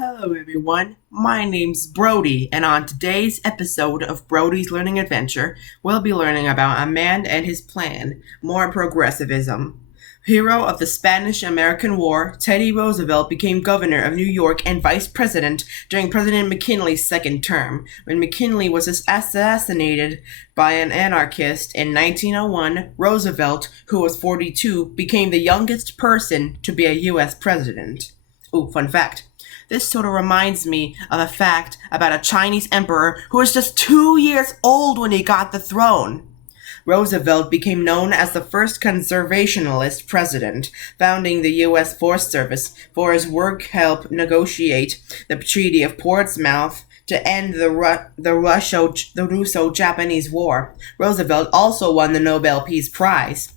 Hello everyone, my name's Brody, and on today's episode of Brody's Learning Adventure, we'll be learning about a man and his plan, more progressivism. Hero of the Spanish-American War, Teddy Roosevelt became governor of New York and vice president during President McKinley's second term. When McKinley was assassinated by an anarchist in 1901, Roosevelt, who was 42, became the youngest person to be a U.S. president. Ooh, fun fact. This sort of reminds me of a fact about a Chinese emperor who was just 2 years old when he got the throne. Roosevelt became known as the first conservationist president, founding the U.S. Forest Service for his work help negotiate the Treaty of Portsmouth to end the Russo-Japanese War. Roosevelt also won the Nobel Peace Prize.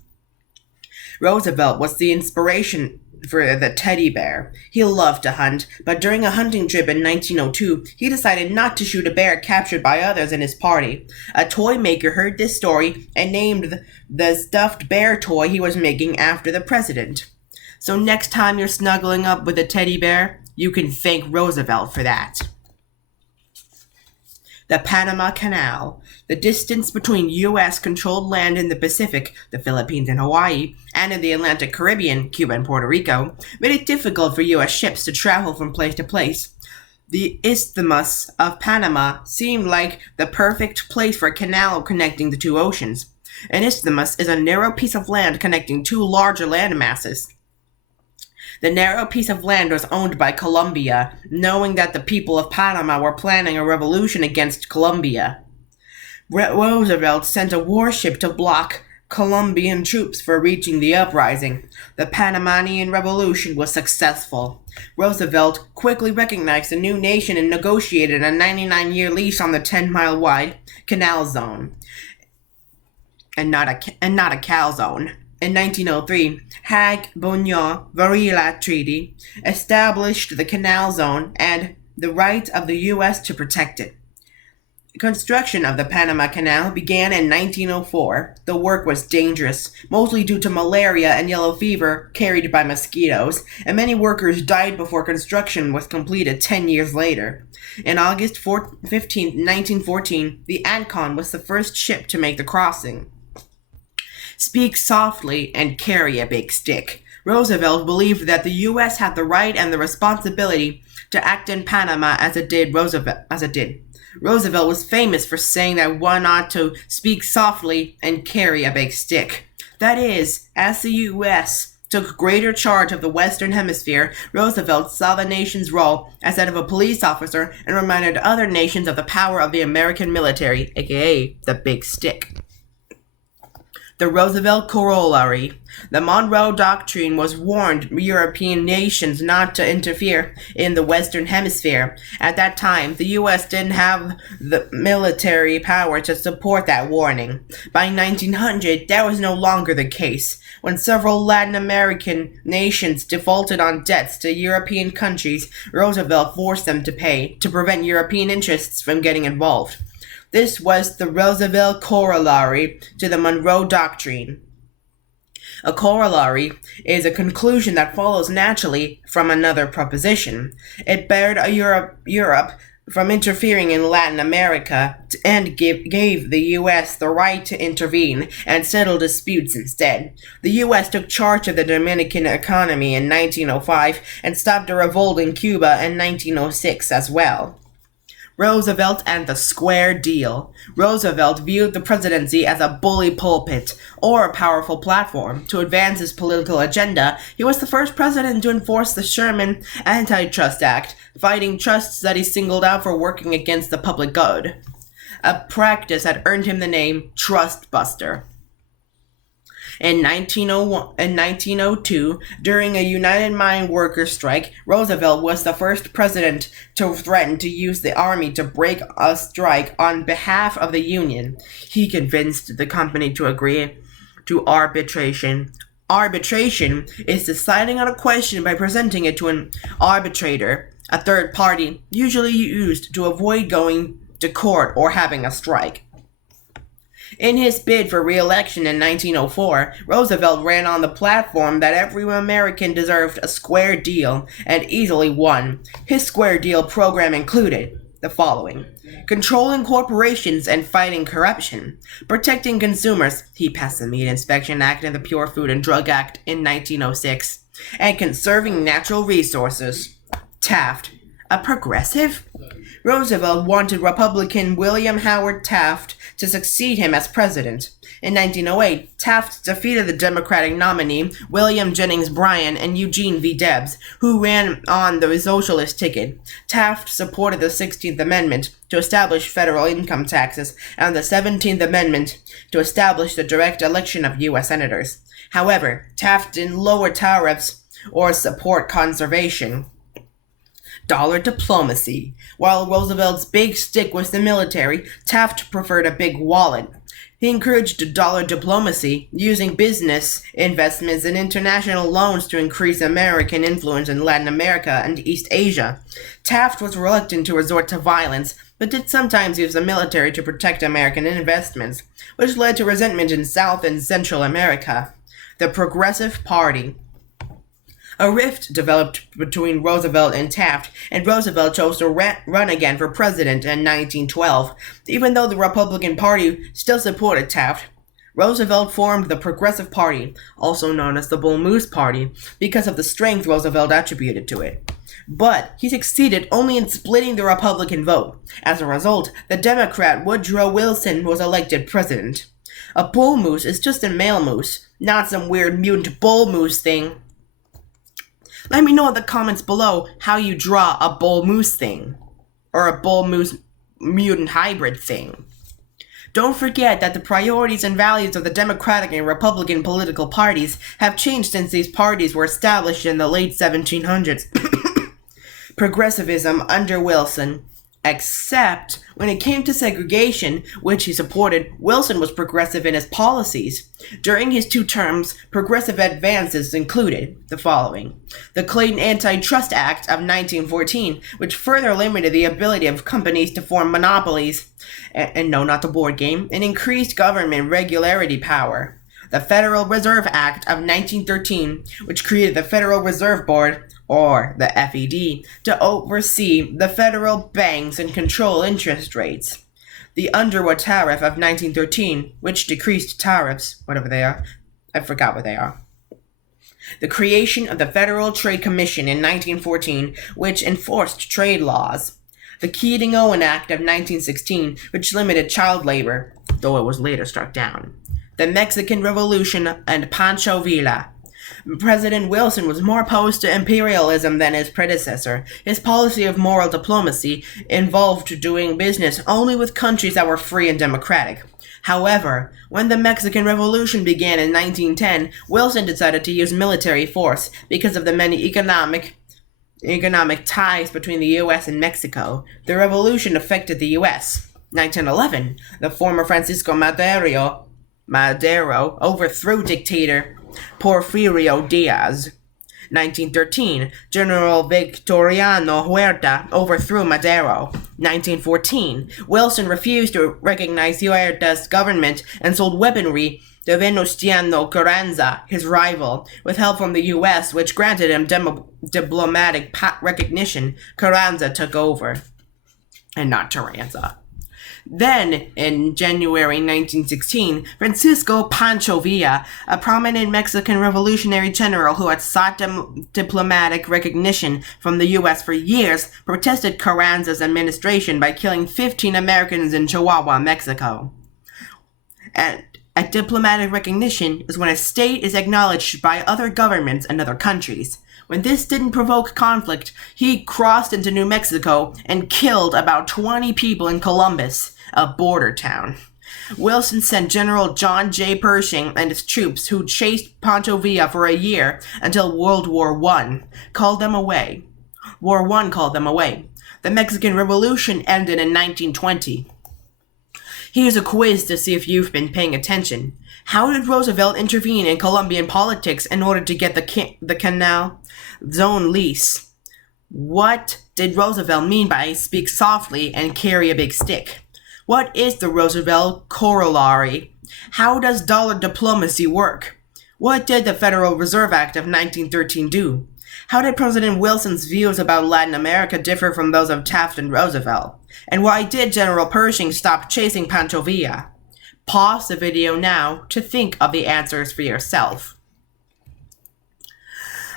Roosevelt was the inspiration for the teddy bear. He loved to hunt, but during a hunting trip in 1902, he decided not to shoot a bear captured by others in his party. A toy maker heard this story and named the stuffed bear toy he was making after the president. So next time you're snuggling up with a teddy bear, you can thank Roosevelt for that. The Panama Canal. The distance between U.S.-controlled land in the Pacific, the Philippines and Hawaii, and in the Atlantic Caribbean, Cuba and Puerto Rico, made it difficult for U.S. ships to travel from place to place. The Isthmus of Panama seemed like the perfect place for a canal connecting the two oceans. An isthmus is a narrow piece of land connecting two larger land masses. The narrow piece of land was owned by Colombia, knowing that the people of Panama were planning a revolution against Colombia. Roosevelt sent a warship to block Colombian troops from reaching the uprising. The Panamanian Revolution was successful. Roosevelt quickly recognized the new nation and negotiated a 99-year lease on the 10-mile wide canal zone, and not a cal zone. In 1903, Hague-Bonneau-Varilla Treaty established the canal zone and the right of the U.S. to protect it. Construction of the Panama Canal began in 1904. The work was dangerous, mostly due to malaria and yellow fever carried by mosquitoes, and many workers died before construction was completed 10 years later. In August 15, 1914, the Ancon was the first ship to make the crossing. Speak softly and carry a big stick. Roosevelt believed that the U.S. had the right and the responsibility to act in Panama as it did. Roosevelt was famous for saying that one ought to speak softly and carry a big stick. That is, as the U.S. took greater charge of the Western Hemisphere, Roosevelt saw the nation's role as that of a police officer and reminded other nations of the power of the American military, aka the big stick. The Roosevelt Corollary. The Monroe Doctrine warned European nations not to interfere in the Western Hemisphere. At that time, the U.S. didn't have the military power to support that warning. By 1900, that was no longer the case. When several Latin American nations defaulted on debts to European countries, Roosevelt forced them to pay to prevent European interests from getting involved. This was the Roosevelt Corollary to the Monroe Doctrine. A corollary is a conclusion that follows naturally from another proposition. It barred Europe from interfering in Latin America and gave the U.S. the right to intervene and settle disputes instead. The U.S. took charge of the Dominican economy in 1905 and stopped a revolt in Cuba in 1906 as well. Roosevelt and the Square Deal. Roosevelt viewed the presidency as a bully pulpit, or a powerful platform, to advance his political agenda. He was the first president to enforce the Sherman Antitrust Act, fighting trusts that he singled out for working against the public good. A practice that earned him the name Trust Buster. In 1902, during a United Mine Workers strike, Roosevelt was the first president to threaten to use the army to break a strike on behalf of the union. He convinced the company to agree to arbitration. Arbitration is deciding on a question by presenting it to an arbitrator, a third party, usually used to avoid going to court or having a strike. In his bid for re-election in 1904, Roosevelt ran on the platform that every American deserved a square deal, and easily won. His square deal program included the following: controlling corporations and fighting corruption, protecting consumers — he passed the Meat Inspection Act and the Pure Food and Drug Act in 1906, and conserving natural resources. Taft, a progressive? Roosevelt wanted Republican William Howard Taft to succeed him as president. In 1908, Taft defeated the Democratic nominee William Jennings Bryan and Eugene V. Debs, who ran on the socialist ticket. Taft supported the 16th Amendment to establish federal income taxes and the 17th Amendment to establish the direct election of U.S. senators. However, Taft didn't lower tariffs or support conservation. Dollar diplomacy. While Roosevelt's big stick was the military, Taft preferred a big wallet. He encouraged dollar diplomacy, using business investments and international loans to increase American influence in Latin America and East Asia. Taft was reluctant to resort to violence, but did sometimes use the military to protect American investments, which led to resentment in South and Central America. The Progressive Party. A rift developed between Roosevelt and Taft, and Roosevelt chose to run again for president in 1912. Even though the Republican Party still supported Taft, Roosevelt formed the Progressive Party, also known as the Bull Moose Party, because of the strength Roosevelt attributed to it. But he succeeded only in splitting the Republican vote. As a result, the Democrat Woodrow Wilson was elected president. A bull moose is just a male moose, not some weird mutant bull moose thing. Let me know in the comments below how you draw a bull moose thing, or a bull moose mutant hybrid thing. Don't forget that the priorities and values of the Democratic and Republican political parties have changed since these parties were established in the late 1700s. Progressivism under Wilson. Except when it came to segregation, which he supported, Wilson was progressive in his policies. During his 2 terms, progressive advances included the following: the Clayton Antitrust Act of 1914, which further limited the ability of companies to form monopolies, and no, not the board game, and increased government regulatory power. The Federal Reserve Act of 1913, which created the Federal Reserve Board, or the FED, to oversee the federal banks and control interest rates. The Underwood Tariff of 1913, which decreased tariffs, whatever they are. I forgot what they are. The creation of the Federal Trade Commission in 1914, which enforced trade laws. The Keating-Owen Act of 1916, which limited child labor, though it was later struck down. The Mexican Revolution and Pancho Villa. President Wilson was more opposed to imperialism than his predecessor. His policy of moral diplomacy involved doing business only with countries that were free and democratic. However, when the Mexican Revolution began in 1910, Wilson decided to use military force because of the many economic ties between the U.S. and Mexico. The revolution affected the U.S. 1911, the former Francisco Madero overthrew dictator Porfirio Diaz. 1913, General Victoriano Huerta overthrew Madero. 1914, Wilson refused to recognize Huerta's government and sold weaponry to Venustiano Carranza, his rival. With help from the U.S., which granted him diplomatic recognition, Carranza took over. And not Carranza. Then, in January 1916, Francisco Pancho Villa, a prominent Mexican revolutionary general who had sought diplomatic recognition from the U.S. for years, protested Carranza's administration by killing 15 Americans in Chihuahua, Mexico. And a diplomatic recognition is when a state is acknowledged by other governments and other countries. When this didn't provoke conflict, he crossed into New Mexico and killed about 20 people in Columbus, a border town. Wilson sent General John J. Pershing and his troops, who chased Pancho Villa for a year until World War I, called them away. The Mexican Revolution ended in 1920. Here's a quiz to see if you've been paying attention. How did Roosevelt intervene in Colombian politics in order to get the Canal Zone lease? What did Roosevelt mean by speak softly and carry a big stick? What is the Roosevelt corollary? How does dollar diplomacy work? What did the Federal Reserve Act of 1913 do? How did President Wilson's views about Latin America differ from those of Taft and Roosevelt? And why did General Pershing stop chasing Pancho Villa? Pause the video now to think of the answers for yourself.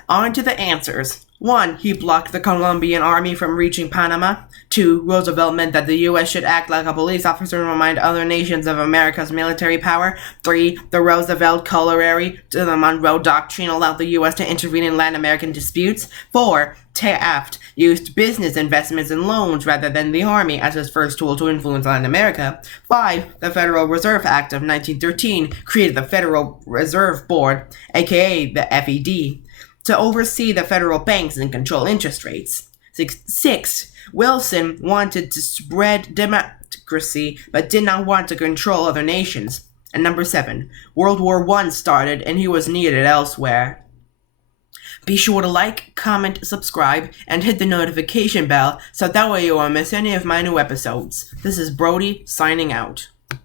On to the answers. 1. He blocked the Colombian army from reaching Panama. 2. Roosevelt meant that the U.S. should act like a police officer and remind other nations of America's military power. 3. The Roosevelt corollary to the Monroe Doctrine allowed the U.S. to intervene in Latin American disputes. 4. Taft used business investments and loans rather than the army as his first tool to influence Latin America. 5. The Federal Reserve Act of 1913 created the Federal Reserve Board, aka the FED, to oversee the federal banks and control interest rates. 6. Wilson wanted to spread democracy but did not want to control other nations. And number 7. World War I started and he was needed elsewhere. Be sure to like, comment, subscribe, and hit the notification bell so that way you won't miss any of my new episodes. This is Brody signing out.